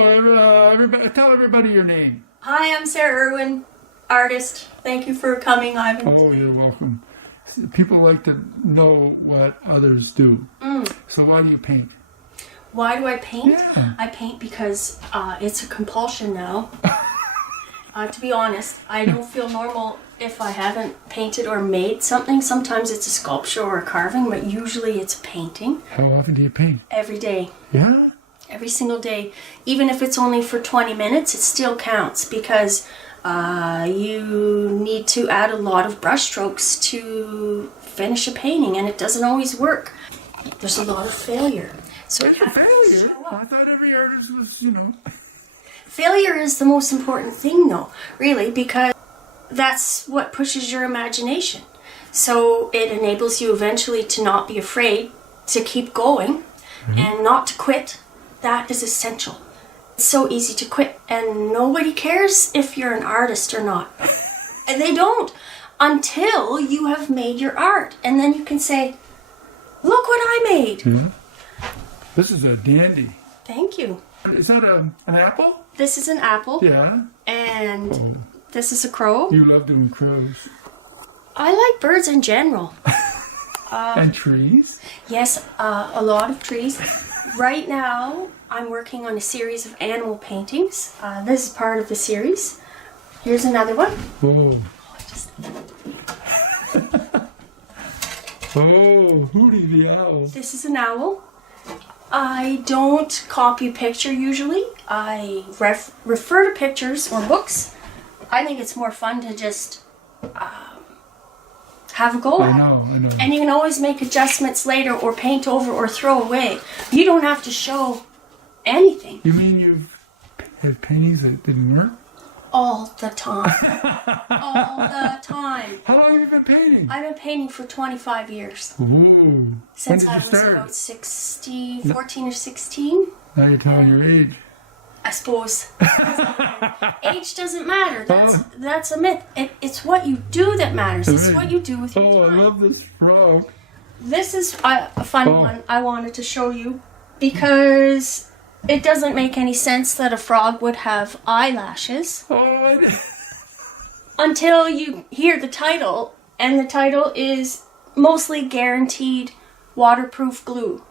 everybody, tell everybody your name. Hi, I'm Sarah Irwin, artist. Thank you for coming, Ivan. Oh, you're welcome. People like to know what others do. So why do you paint? Why do I paint? Yeah. I paint because it's a compulsion now. To be honest, I don't feel normal if I haven't painted or made something. Sometimes it's a sculpture or a carving, but usually it's a painting. How often do you paint? Every day. Yeah? Every single day. Even if it's only for 20 minutes, it still counts because you need to add a lot of brush strokes to finish a painting, and it doesn't always work. There's a lot of failure. So That's a failure. I thought every artist was, Failure is the most important thing, though, really, because that's what pushes your imagination. So it enables you eventually to not be afraid, to keep going, and not to quit. That is essential. It's so easy to quit, and nobody cares if you're an artist or not. And they don't until you have made your art. And then you can say, look what I made. This is a dandy. Thank you. Is that an apple? This is an apple. Yeah. And this is a crow. You love doing crows. I like birds in general. And trees? Yes, a lot of trees. Right now, I'm working on a series of animal paintings. This is part of the series. Here's another one. Whoa. Oh, Hootie the owl. This is an owl. I don't copy a picture usually. I refer to pictures or books. I think it's more fun to just have a go at it. I know. And you can always make adjustments later or paint over or throw away. You don't have to show anything. You mean you've had paintings that didn't work? All the time. All the time. How long have you been painting? I've been painting for 25 years. Ooh. Since When I did you was start? about 14 or 16. Now you're telling your age. I suppose. Age doesn't matter. That's a myth. It's what you do that matters. It's what you do with your time. I love this frog. This is a fun one I wanted to show you because it doesn't make any sense that a frog would have eyelashes until you hear the title, and the title is Mostly Guaranteed Waterproof Glue,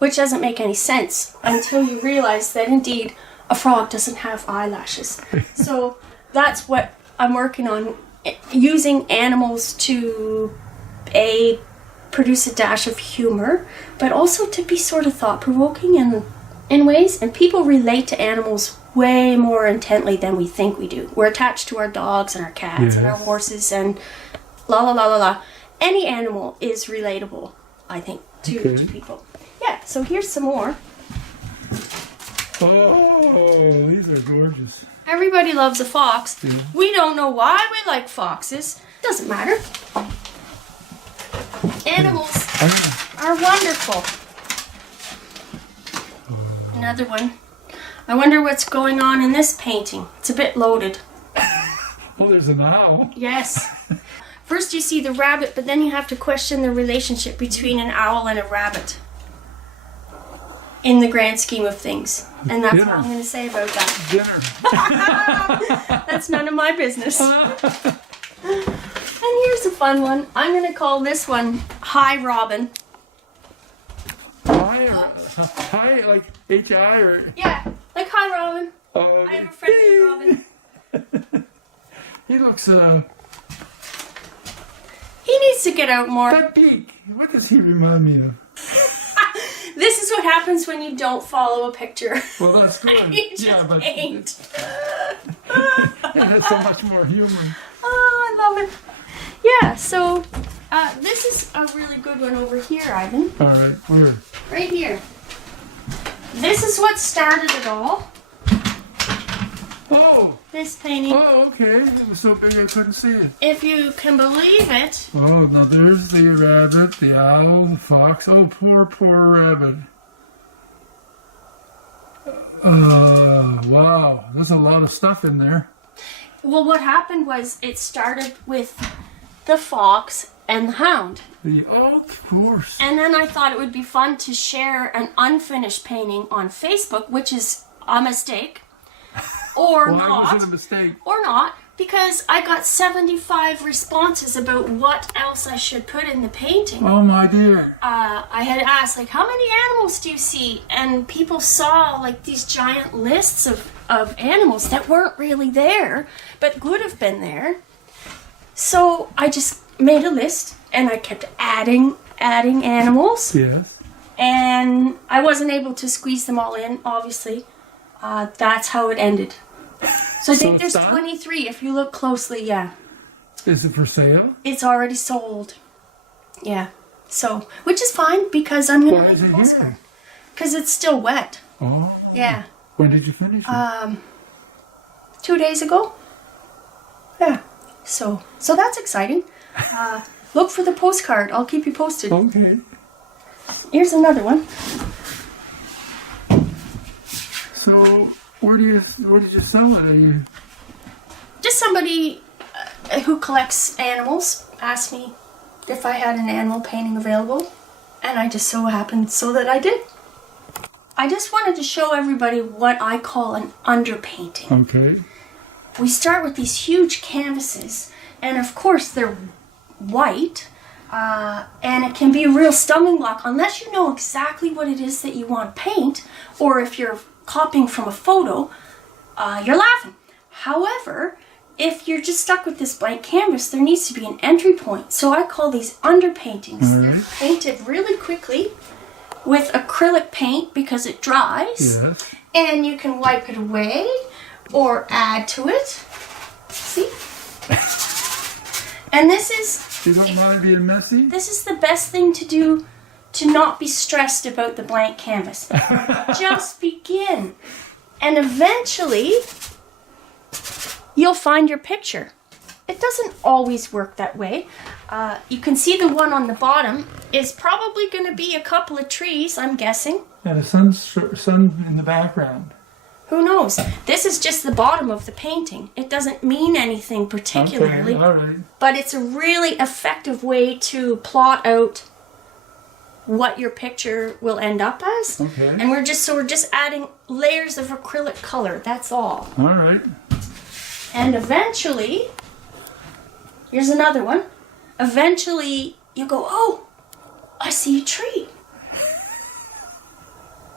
which doesn't make any sense until you realize that indeed a frog doesn't have eyelashes. So that's what I'm working on, using animals to produce a dash of humor, but also to be sort of thought-provoking in ways, and people relate to animals way more intently than we think we do. We're attached to our dogs and our cats and our horses and la la la la la. Any animal is relatable, I think, to people. Yeah, so here's some more. Oh, these are gorgeous. Everybody loves a fox. We don't know why we like foxes. Doesn't matter. Animals are wonderful. Another one. I wonder what's going on in this painting. It's a bit loaded. Oh, there's an owl. Yes. First you see the rabbit, but then you have to question the relationship between an owl and a rabbit in the grand scheme of things. And that's all I'm going to say about that. Dinner. That's none of my business. And here's a fun one. I'm going to call this one Hi Robin. Hi, like H-I or... Yeah, like Hi Robin. I have a friend named Robin. He looks, He needs to get out more. that beak, what does he remind me of? This is what happens when you don't follow a picture. Well, that's good. You just paint. It has so much more humor. Oh, I love it. Yeah, so this is a really good one over here, Ivan. All right, where? Right here. This is what started it all. Oh. This painting. Oh, okay. It was so big I couldn't see it. If you can believe it. Oh, now there's the rabbit, the owl, the fox. Oh, poor rabbit. Wow. There's a lot of stuff in there. Well, what happened was it started with the fox and the hound. Of course. And then I thought it would be fun to share an unfinished painting on Facebook, which is a mistake. Or Why not. was it a mistake? Or not, because I got 75 responses about what else I should put in the painting. Oh my dear. I had asked, like, how many animals do you see? And people saw, like, these giant lists of animals that weren't really there, but could have been there. So I just made a list, and I kept adding animals. Yes. And I wasn't able to squeeze them all in, obviously. That's how it ended. So I think it's there's done? 23 if you look closely, yeah. Is it for sale? It's already sold. Yeah. So, which is fine because I'm going Why to is make a it postcard. here? Because it's still wet. Oh. Yeah. When did you finish it? 2 days ago. Yeah. So that's exciting. Look for the postcard. I'll keep you posted. Okay. Here's another one. So, where did you sell it? Are you... Just somebody who collects animals asked me if I had an animal painting available, and I just so happened so that I did. I just wanted to show everybody what I call an underpainting. Okay. We start with these huge canvases, and of course they're white, and it can be a real stumbling block unless you know exactly what it is that you want to paint, or if you're copying from a photo, you're laughing. However, if you're just stuck with this blank canvas, there needs to be an entry point. So I call these underpaintings. All right. They're painted really quickly with acrylic paint because it dries. Yes. And you can wipe it away or add to it. See? And this is... You don't mind being messy? This is the best thing to do to not be stressed about the blank canvas. Just begin. And eventually, you'll find your picture. It doesn't always work that way. You can see the one on the bottom is probably going to be a couple of trees, I'm guessing. And a sun in the background. Who knows? This is just the bottom of the painting. It doesn't mean anything particularly. Okay, all right. But it's a really effective way to plot out what your picture will end up as. Okay. And we're just adding layers of acrylic color. That's all. All right. And eventually, here's another one. Eventually, you go, oh, I see a tree.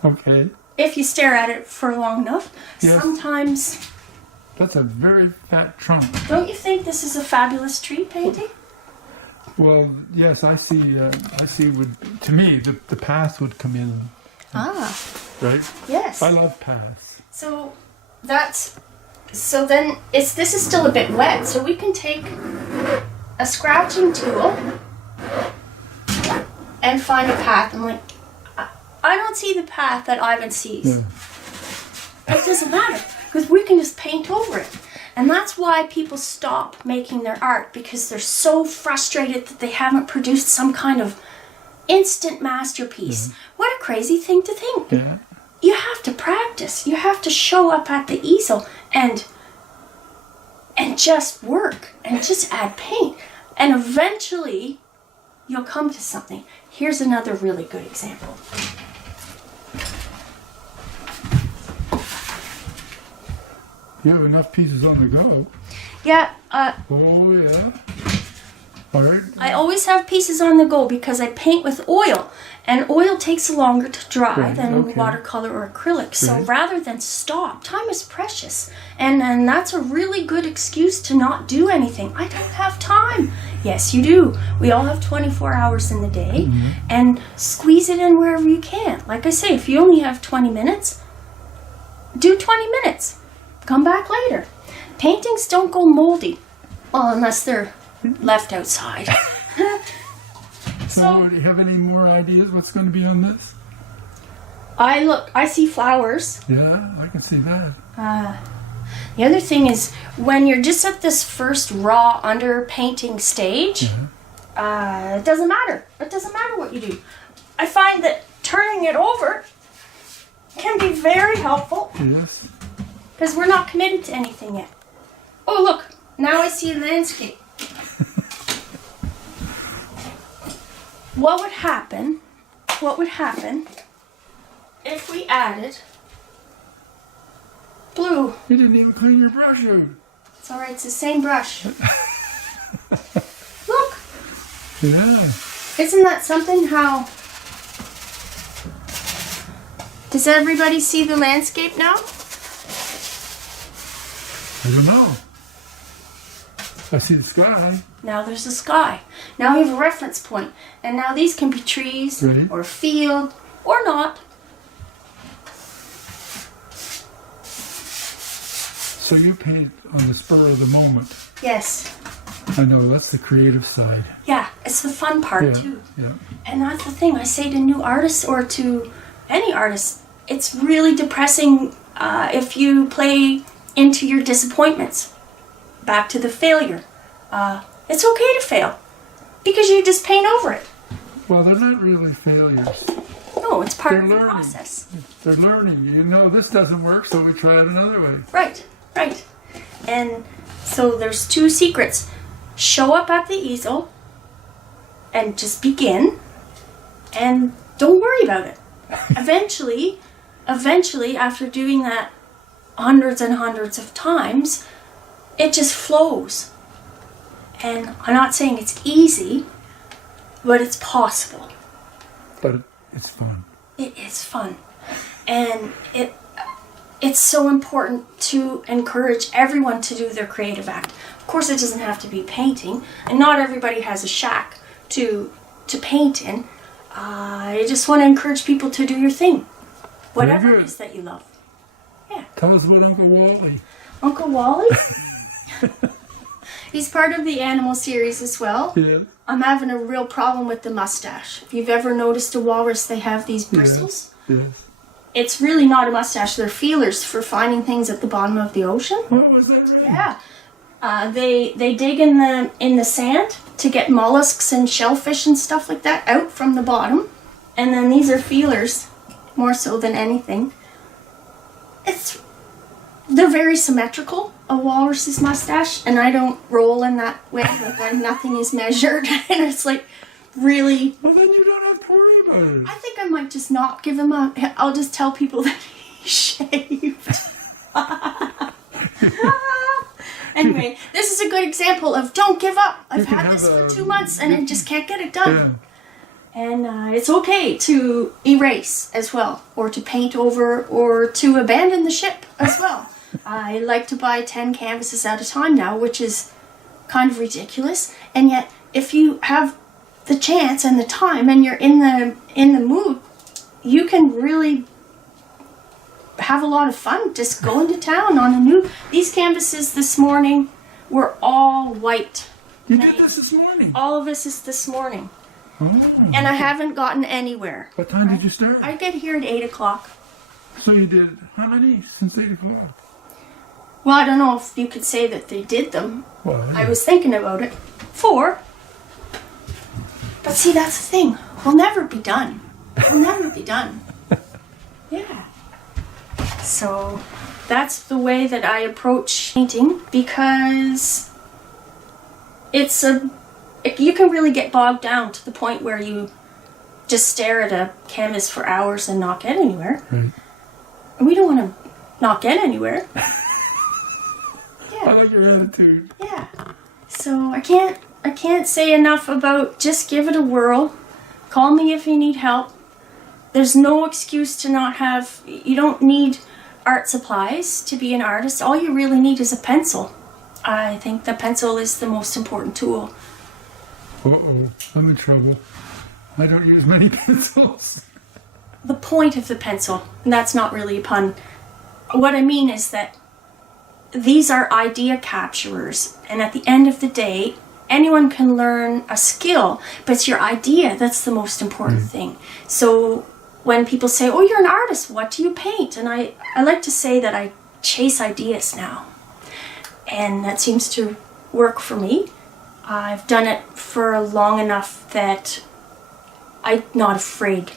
Okay. If you stare at it for long enough, Yes. sometimes, That's a very fat trunk. don't you think this is a fabulous tree painting? Well, yes, I see. To me, the path would come in, Ah, right? yes. I love paths. So then this is still a bit wet, so we can take a scratching tool and find a path. I'm like, I don't see the path that Ivan sees. Yeah. It doesn't matter, because we can just paint over it. And that's why people stop making their art, because they're so frustrated that they haven't produced some kind of instant masterpiece. What a crazy thing to think. Yeah. You have to practice. You have to show up at the easel and just work and just add paint. And eventually you'll come to something. Here's another really good example. You have enough pieces on the go. Yeah, Oh, yeah. All right. I always have pieces on the go because I paint with oil, and oil takes longer to dry Right, than okay. watercolor or acrylic. So Right. rather than stop, time is precious, and that's a really good excuse to not do anything. I don't have time. Yes, you do. We all have 24 hours in the day, and squeeze it in wherever you can. Like I say, if you only have 20 minutes, do 20 minutes. Come back later. Paintings don't go moldy, well, unless they're left outside. So, do you have any more ideas what's going to be on this? I see flowers. Yeah, I can see that. The other thing is, when you're just at this first raw underpainting stage, it doesn't matter. It doesn't matter what you do. I find that turning it over can be very helpful Yes. because we're not committed to anything yet. Oh, look, now I see a landscape. What would happen if we added blue. You didn't even clean your brush out. It's alright, it's the same brush. Look! Yeah. Isn't that something how... Does everybody see the landscape now? I don't know. I see the sky. Now there's the sky. Now we have a reference point. And now these can be trees, Right. or field, or not. So you paint on the spur of the moment. Yes. I know, that's the creative side. Yeah, it's the fun part Yeah, too. yeah. And that's the thing I say to new artists or to any artist. It's really depressing if you play into your disappointments. Back to the failure. It's okay to fail because you just paint over it. Well, they're not really failures. No, it's part They're of the learning. process. They're learning. You know, this doesn't work, so we try it another way. Right, right. And so there's two secrets. Show up at the easel and just begin and don't worry about it. Eventually, after doing that hundreds and hundreds of times, it just flows. And I'm not saying it's easy, but it's possible. But it's fun. It is fun. And it's so important to encourage everyone to do their creative act. Of course, it doesn't have to be painting, and not everybody has a shack to paint in. I just want to encourage people to do your thing, whatever Very it good. is that you love. Yeah. Tell us about Uncle Wally. Uncle Wally? He's part of the animal series as well. Yeah. I'm having a real problem with the mustache. If you've ever noticed a walrus, they have these bristles. Yes. It's really not a mustache. They're feelers for finding things at the bottom of the ocean. What was that? Really? Yeah. They dig in the sand to get mollusks and shellfish and stuff like that out from the bottom. And then these are feelers, more so than anything. They're very symmetrical, a walrus's mustache, and I don't roll in that way, like nothing is measured, and it's like really... Well, then you don't have to worry about it. I think I might just not give him I'll just tell people that he's shaved. Anyway, this is a good example of don't give up. I've can had have this for a- 2 months and I just can't get it done. Yeah. And it's okay to erase as well, or to paint over, or to abandon the ship as well. I like to buy 10 canvases at a time now, which is kind of ridiculous. And yet, if you have the chance and the time, and you're in the mood, you can really have a lot of fun just going to town on a new... These canvases this morning were all white. You did this morning. All of this is this morning. Oh. And I haven't gotten anywhere. What time did you start? I get here at 8 o'clock. So you did how many since 8 o'clock? Well, I don't know if you could say that they did them. Well, I was thinking about it. 4. But see, that's the thing. We'll never be done. We'll never be done. Yeah. So that's the way that I approach painting, because you can really get bogged down to the point where you just stare at a canvas for hours and not get anywhere. Right. And we don't want to not get anywhere. I like your attitude. Yeah. So I can't say enough about just give it a whirl. Call me if you need help. There's no excuse to not have... You don't need art supplies to be an artist. All you really need is a pencil. I think the pencil is the most important tool. Uh-oh, I'm in trouble. I don't use many pencils. The point of the pencil, and that's not really a pun. What I mean is that these are idea capturers, and at the end of the day, anyone can learn a skill, but it's your idea that's the most important thing. So when people say, oh, you're an artist, what do you paint? And I like to say that I chase ideas now. And that seems to work for me. I've done it for long enough that I'm not afraid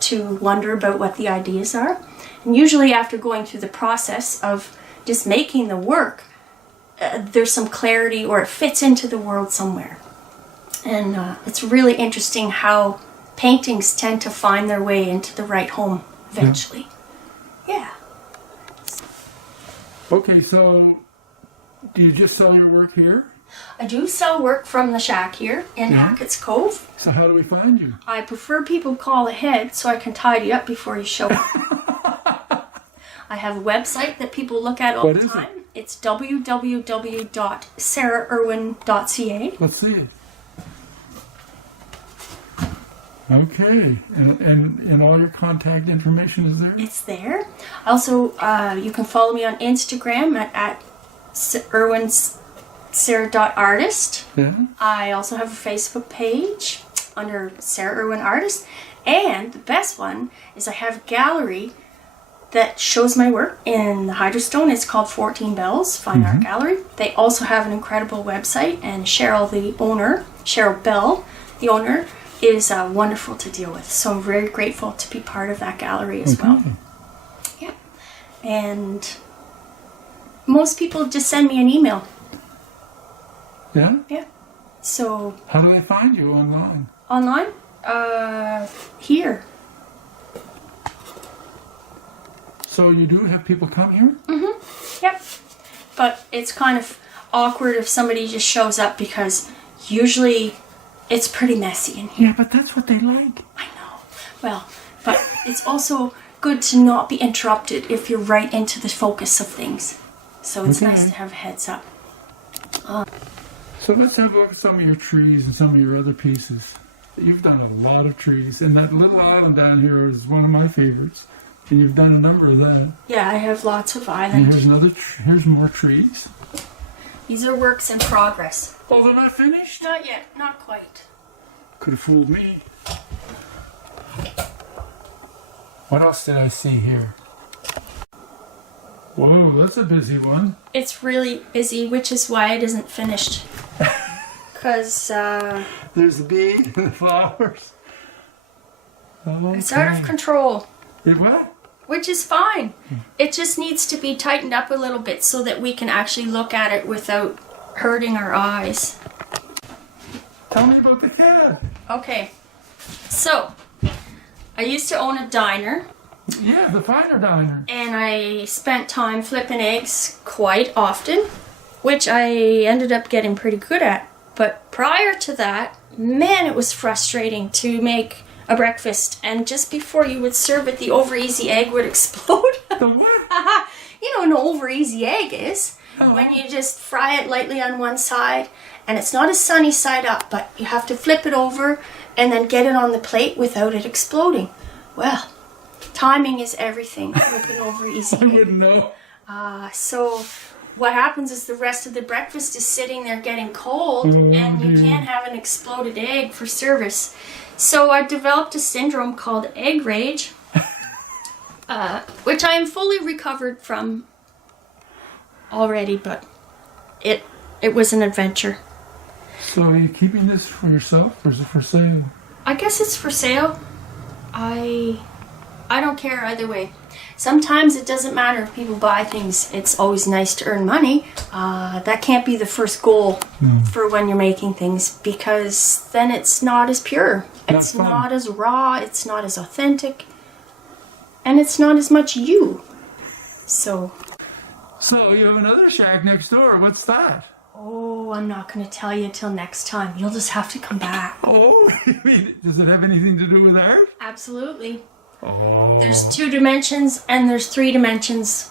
to wonder about what the ideas are. And usually after going through the process of just making the work, there's some clarity, or it fits into the world somewhere. And it's really interesting how paintings tend to find their way into the right home eventually. Yeah. Okay, so do you just sell your work here? I do sell work from the shack here in Hackett's Cove. So how do we find you? I prefer people call ahead so I can tidy up before you show up. I have a website that people look at all the time. It's www.sarahirwin.ca. Let's see it. Okay, and all your contact information is there? It's there. Also, you can follow me on Instagram at irwinsarah.artist. Yeah. I also have a Facebook page under Sarah Irwin Artist. And the best one is I have a gallery that shows my work in the Hydrostone. It's called 14 Bells Fine Art Gallery. They also have an incredible website, and Cheryl Bell, the owner, is wonderful to deal with. So I'm very grateful to be part of that gallery as well. Yeah. And most people just send me an email. Yeah? Yeah. So how do I find you online? Online? Here. So you do have people come here? Mm-hmm. Yep. But it's kind of awkward if somebody just shows up because usually it's pretty messy in here. Yeah, but that's what they like. I know. Well, but it's also good to not be interrupted if you're right into the focus of things. So it's nice to have a heads up. So let's have a look at some of your trees and some of your other pieces. You've done a lot of trees, and that little island down here is one of my favorites. And you've done a number of that. Yeah, I have lots of And islands. here's more trees. These are works in progress. Oh, they're not finished? Not yet, not quite. Could have fooled me. What else did I see here? Whoa, that's a busy one. It's really busy, which is why it isn't finished. Because there's the bee and the flowers. Okay. it's out of control. It what? Which is fine. It just needs to be tightened up a little bit so that we can actually look at it without hurting our eyes. Tell me about the cat. Okay, so I used to own a diner. Yeah, the finer diner. And I spent time flipping eggs quite often, which I ended up getting pretty good at. But prior to that, man, it was frustrating to make a breakfast, and just before you would serve it, the over easy egg would explode. The what? You know what an over easy egg is? When you just fry it lightly on one side, and it's not a sunny side up, but you have to flip it over and then get it on the plate without it exploding. Well, timing is everything with an over easy I egg. wouldn't know. So what happens is the rest of the breakfast is sitting there getting cold, and you can't have an exploded egg for service. So I developed a syndrome called egg rage, which I am fully recovered from already, but it was an adventure. So are you keeping this for yourself, or is it for sale? I guess it's for sale. I don't care either way. Sometimes it doesn't matter if people buy things. It's always nice to earn money. That can't be the first goal for when you're making things, because then it's not as pure. It's not as raw. It's not as authentic. And it's not as much you. So you have another shack next door. What's that? Oh, I'm not going to tell you till next time. You'll just have to come back. Oh, does it have anything to do with art? Absolutely. Oh. There's 2 dimensions and there's 3 dimensions.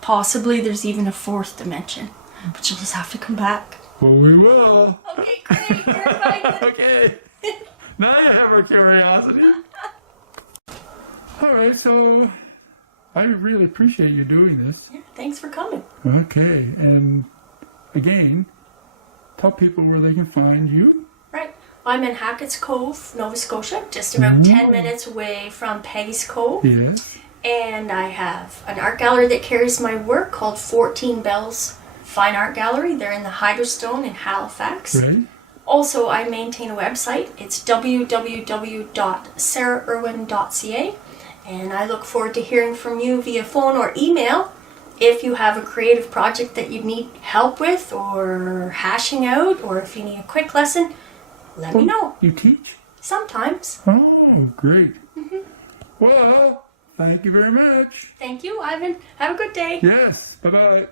Possibly there's even a 4th dimension. But you'll just have to come back. Well, we will. Okay, great. You're invited. Okay. Now you have our curiosity. All right, so I really appreciate you doing this. Yeah, thanks for coming. Okay, and again, tell people where they can find you. Right. I'm in Hackett's Cove, Nova Scotia, just about 10 minutes away from Peggy's Cove. Yes. And I have an art gallery that carries my work called 14 Bells Fine Art Gallery. They're in the Hydrostone in Halifax. Right. Also, I maintain a website. It's www.sarahirwin.ca. And I look forward to hearing from you via phone or email if you have a creative project that you need help with, or hashing out, or if you need a quick lesson, let me know. You teach? Sometimes. Oh, great. Well, Thank you very much. Thank you, Ivan. Have a good day. Yes. Bye-bye.